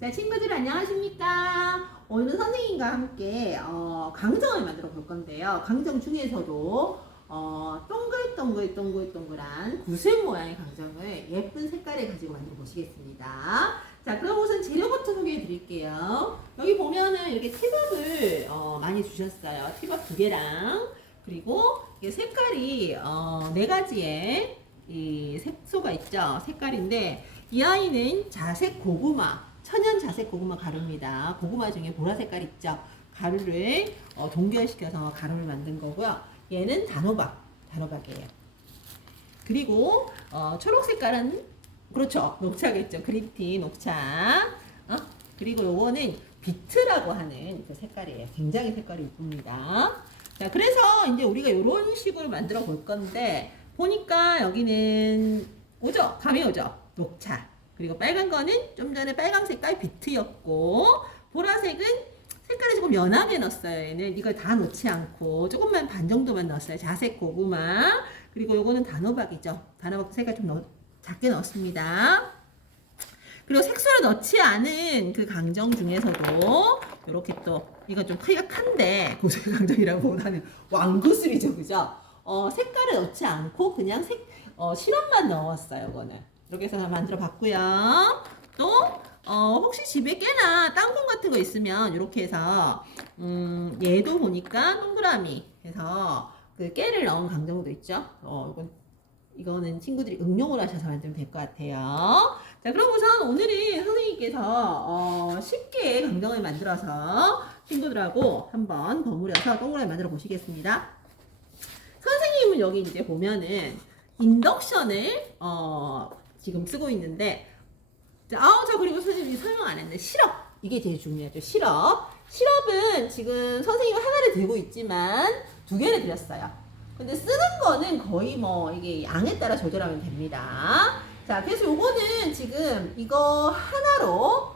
자, 친구들 안녕하십니까? 오늘은 선생님과 함께 강정을 만들어 볼 건데요. 강정 중에서도 동글동글동글동글한 구슬 모양의 강정을 예쁜 색깔을 가지고 만들어 보시겠습니다. 자, 그럼 우선 재료부터 소개해 드릴게요. 여기 보면은 이렇게 티밥을 많이 주셨어요. 티밥 2개랑 그리고 이게 색깔이 4가지의 이 색소가 있죠. 색깔인데 이 아이는 자색 고구마, 천연 자색 고구마 가루입니다. 고구마 중에 보라 색깔 있죠. 가루를 동결시켜서 가루를 만든 거고요. 얘는 단호박이에요. 그리고 초록 색깔은 그렇죠. 녹차겠죠. 그린티 녹차. 그리고 요거는 비트라고 하는 그 색깔이에요. 굉장히 색깔이 이쁩니다. 자, 그래서 이제 우리가 이런 식으로 만들어 볼 건데 보니까 여기는 오죠? 감이 오죠? 녹차. 그리고 빨간 거는 좀 전에 빨강 색깔 비트였고 보라색은 색깔이 조금 연하게 넣었어요. 얘는 이걸 다 넣지 않고 조금만 반 정도만 넣었어요. 자색 고구마. 그리고 요거는 단호박이죠. 단호박 색깔 좀 작게 넣었습니다. 그리고 색소를 넣지 않은 그 강정 중에서도 이렇게 또 이건 좀 크기가 큰데 고색 강정이라고보다는 왕구슬이죠, 그죠? 색깔을 넣지 않고 그냥 시럽만 넣었어요. 이거는 이렇게 해서 만들어 봤고요. 또 혹시 집에 깨나 땅콩 같은 거 있으면 이렇게 해서 얘도 보니까 동그라미 해서 그 깨를 넣은 강정도 있죠. 이거는 친구들이 응용을 하셔서 만들면 될 것 같아요. 자, 그럼 우선 오늘은 선생님께서 쉽게 강정을 만들어서 친구들하고 한번 버무려서 동그라미 만들어 보시겠습니다. 선생님은 여기 이제 보면은 인덕션을 지금 쓰고 있는데 자, 그리고 선생님이 설명 안 했네. 시럽. 이게 제일 중요하죠. 시럽은 지금 선생님이 하나를 들고 있지만 2개를 드렸어요. 근데 쓰는 거는 거의 뭐 이게 양에 따라 조절하면 됩니다. 자, 그래서 요거는 지금 이거 하나로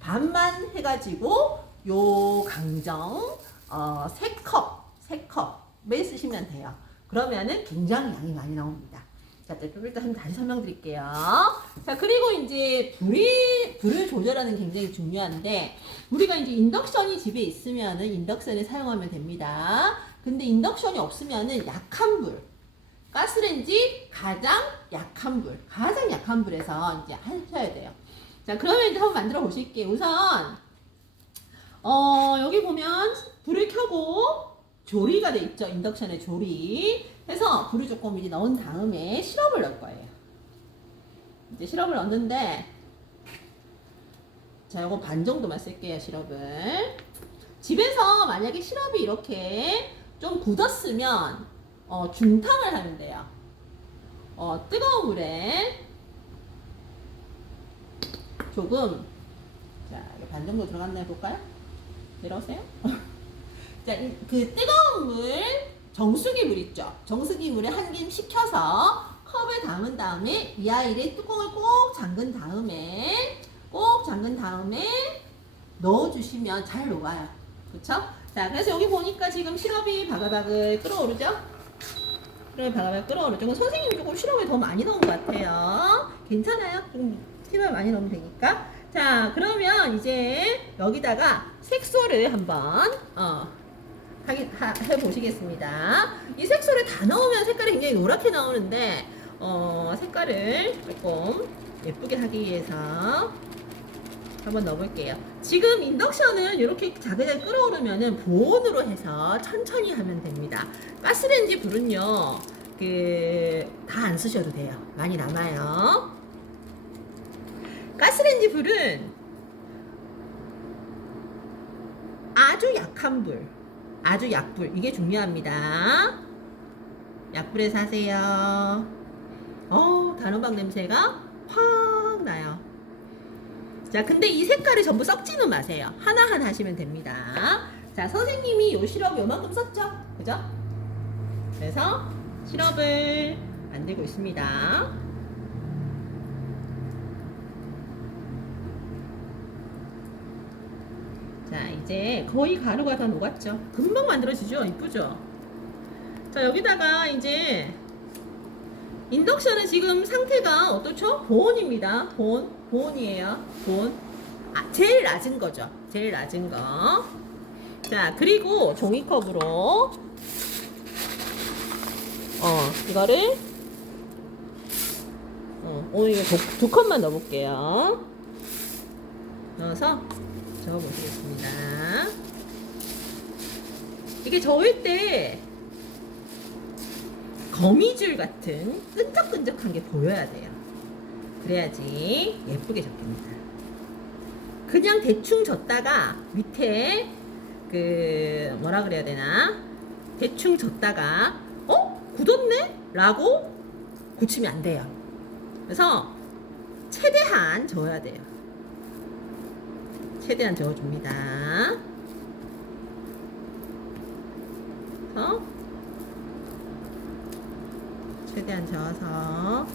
반만 해가지고 요 강정 3컵을 쓰시면 돼요. 그러면은 굉장히 양이 많이 나옵니다. 자, 일단 다시 설명드릴게요. 자, 그리고 이제 불을 조절하는 게 굉장히 중요한데, 우리가 이제 인덕션이 집에 있으면은 인덕션을 사용하면 됩니다. 근데 인덕션이 없으면은 약한 불, 가스레인지 가장 약한 불에서 이제 하셔야 돼요. 자, 그러면 이제 한번 만들어 보실게요. 우선, 여기 보면 불을 켜고 조리가 돼 있죠. 인덕션의 조리. 해서 불을 조금 이제 넣은 다음에 시럽을 넣을 거예요. 이제 시럽을 넣는데, 자, 요거 반 정도만 쓸게요, 시럽을. 집에서 만약에 시럽이 이렇게 좀 굳었으면, 중탕을 하면 돼요. 뜨거운 물에 조금, 자, 반 정도 들어갔나요? 볼까요? 내려오세요. 자, 그 뜨거운 물, 정수기 물 있죠? 정수기 물에 한 김 식혀서 컵에 담은 다음에 이 아이를 뚜껑을 꼭 잠근 다음에 넣어주시면 잘 녹아요. 그쵸? 자, 그래서 여기 보니까 지금 시럽이 바글바글 끓어오르죠? 선생님이 조금 시럽을 더 많이 넣은 것 같아요. 괜찮아요? 좀 시럽을 많이 넣으면 되니까. 자, 그러면 이제 여기다가 색소를 한번 해보시겠습니다. 이 색소를 다 넣으면 색깔이 굉장히 노랗게 나오는데 색깔을 조금 예쁘게 하기 위해서 한번 넣어볼게요. 지금 인덕션은 이렇게 자글자글 끓어오르면은 보온으로 해서 천천히 하면 됩니다. 가스레인지 불은요, 다 안 쓰셔도 돼요. 많이 남아요. 가스레인지 불은 아주 약불. 이게 중요합니다. 약불에서 하세요. 단호박 냄새가 확 나요. 자, 근데 이 색깔이 전부 썩지는 마세요. 하나하나 하시면 됩니다. 자, 선생님이 요 시럽 요만큼 썼죠? 그죠? 그래서 시럽을 만들고 있습니다. 자, 이제 거의 가루가 다 녹았죠? 금방 만들어지죠? 이쁘죠? 자, 여기다가 이제 인덕션은 지금 상태가 어떻죠? 보온입니다. 보온이에요. 보온. 아, 제일 낮은 거죠. 제일 낮은 거. 자, 그리고 종이컵으로 이거를 오늘 이거 두 컵만 넣어볼게요. 넣어서 저어보시겠습니다. 이게 저을 때 거미줄 같은 끈적끈적한 게 보여야 돼요. 그래야지 예쁘게 적힙니다. 그냥 대충 졌다가 밑에 그 뭐라 그래야 되나? 대충 졌다가 굳었네? 라고 고치면 안 돼요. 그래서 최대한 저어야 돼요. 최대한 저어줍니다. 그래서 최대한 저어서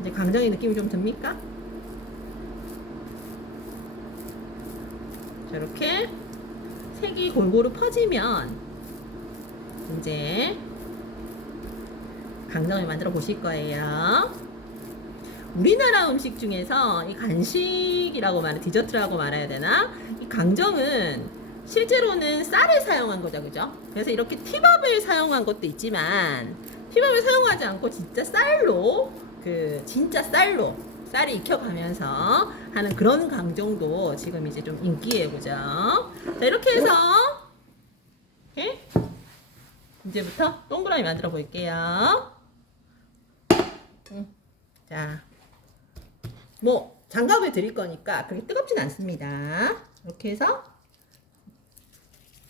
이제 강정의 느낌이 좀 듭니까? 저렇게 색이 골고루 퍼지면 이제 강정을 만들어 보실 거예요. 우리나라 음식 중에서 이 간식이라고 말해, 디저트라고 말해야 되나? 이 강정은 실제로는 쌀을 사용한 거죠, 그죠? 그래서 이렇게 티밥을 사용한 것도 있지만 티밥을 사용하지 않고 진짜 쌀로 진짜 쌀로 쌀이 익혀가면서 하는 그런 강정도 지금 이제 좀 인기예요, 그죠? 자, 이렇게 해서 이렇게 이제부터 동그라미 만들어 볼게요. 자, 뭐 장갑을 드릴 거니까 그렇게 뜨겁진 않습니다. 이렇게 해서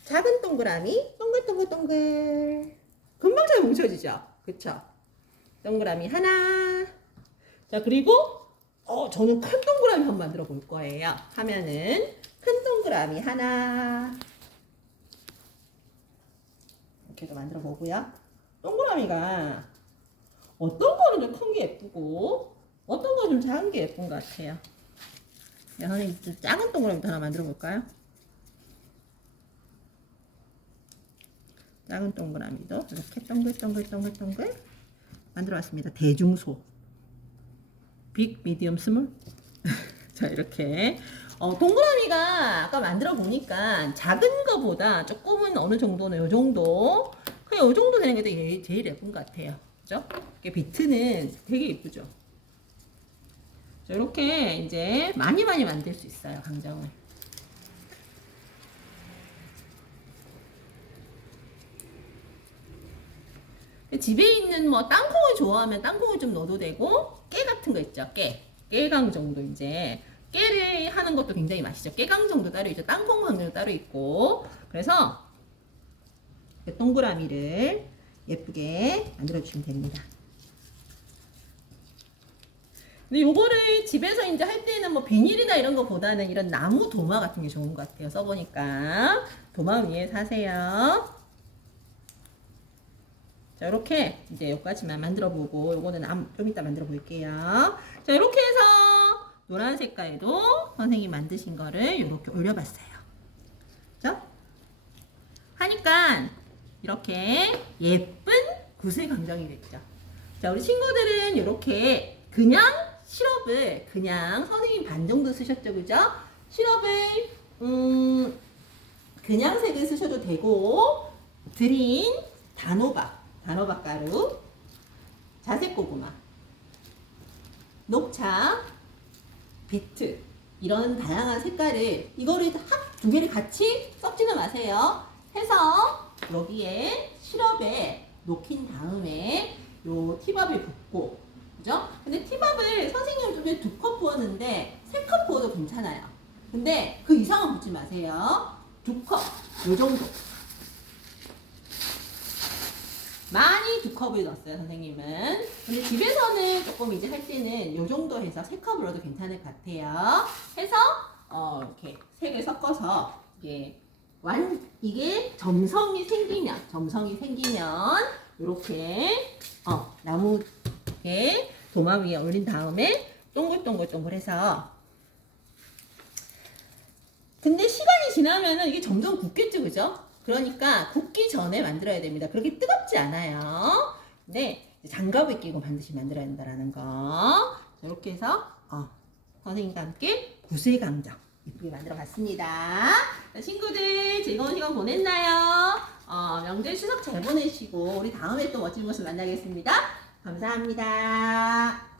작은 동그라미 동글동글동글 금방 잘 뭉쳐지죠? 그쵸? 동그라미 하나. 자, 그리고 저는 큰 동그라미 한번 만들어 볼 거예요. 하면은 큰 동그라미 하나 이렇게도 만들어 보고요. 동그라미가 어떤 거는 좀 큰 게 예쁘고 어떤 거는 좀 작은 게 예쁜 것 같아요. 선생님 좀 작은 동그라미도 하나 만들어 볼까요? 작은 동그라미도 이렇게 동글동글 만들어 왔습니다. 대중소 빅, 미디엄, 스몰. 자, 이렇게 동그라미가 아까 만들어 보니까 작은 거보다 조금은 어느 정도는 요 정도 그냥 요 정도 되는 게 제일 예쁜 것 같아요. 그죠? 이게 비트는 되게 예쁘죠. 자, 이렇게 이제 많이 만들 수 있어요, 강정을. 집에 있는 뭐 땅콩을 좋아하면 땅콩을 좀 넣어도 되고 깨 같은 거 있죠. 깨강정도 이제 깨를 하는 것도 굉장히 맛있죠. 깨강정도 따로 있죠. 땅콩 강정도 따로 있고. 그래서 동그라미를 예쁘게 만들어 주시면 됩니다. 근데 요거를 집에서 이제 할 때는 뭐 비닐이나 이런 거보다는 이런 나무 도마 같은 게 좋은 것 같아요. 써보니까 도마 위에 사세요. 자, 이렇게 이제 여기까지만 만들어 보고 요거는 좀 이따 만들어 볼게요. 자, 이렇게 해서 노란 색깔도 선생님 만드신 거를 이렇게 올려봤어요. 그죠? 하니까 이렇게 예쁜 구슬 강정이 됐죠. 자, 우리 친구들은 이렇게 그냥 시럽을 그냥 선생님 반 정도 쓰셨죠, 그죠? 시럽을 그냥 색을 쓰셔도 되고 드린 단호박 가루, 자색 고구마, 녹차, 비트 이런 다양한 색깔을 이거를 두 개를 같이 섞지는 마세요. 해서 여기에 시럽에 녹인 다음에 요 티밥을 붓고, 그죠? 근데 티밥을 선생님 좀 전에 2컵 부었는데 3컵 부어도 괜찮아요. 근데 그 이상은 붓지 마세요. 2컵 요 정도. 많이 2컵을 넣었어요, 선생님은. 근데 집에서는 조금 이제 할 때는 요 정도 해서 3컵을 넣어도 괜찮을 것 같아요. 해서 이렇게 색을 섞어서 이게 점성이 생기면 이렇게 나무에 도마 위에 올린 다음에 동글동글동글해서, 근데 시간이 시간이 지나면은 이게 점점 굳겠죠, 그죠? 그러니까 굳기 전에 만들어야 됩니다. 그렇게 뜨겁지 않아요. 네, 장갑을 끼고 반드시 만들어야 된다라는 거. 이렇게 해서 선생님과 함께 구슬강정 예쁘게 만들어 봤습니다. 자, 친구들 즐거운 시간 보냈나요? 명절 추석 잘 보내시고 우리 다음에 또 멋진 모습 만나겠습니다. 감사합니다.